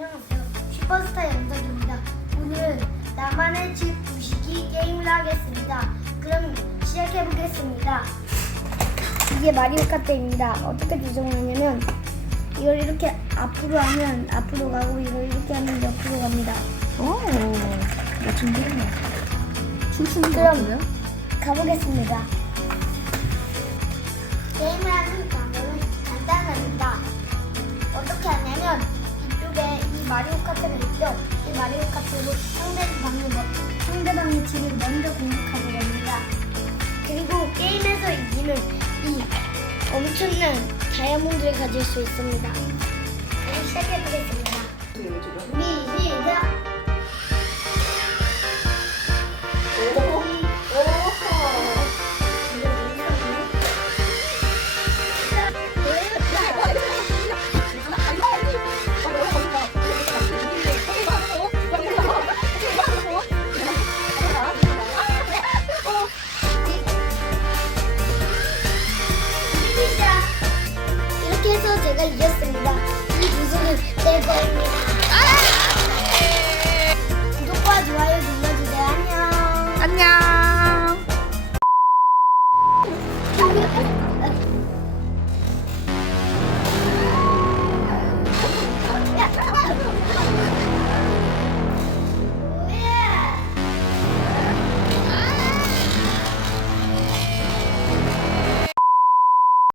안녕하세요. 슈퍼스타 연석입니다. 오늘은 나만의 집 부시기 게임을 하겠습니다. 그럼 시작해 보겠습니다. 이게 마리오 카트입니다. 어떻게 조정하냐면 이걸 이렇게 앞으로 하면 앞으로 가고 이걸 이렇게 하면 옆으로 갑니다. 오, 멋진 게임이야. 춤추는 거 그럼? 가보겠습니다. 마리오 카트가 있죠. 이 마리오 카트로 상대방의 뭐- 상대방의 집을 먼저 공격하게 됩니다. 그리고 게임에서 이기는 이 엄청난 다이아몬드를 가질 수 있습니다. 그럼 시작해 보겠습니다. 제가 이겼습니다. 이 무술은 내 거입니다.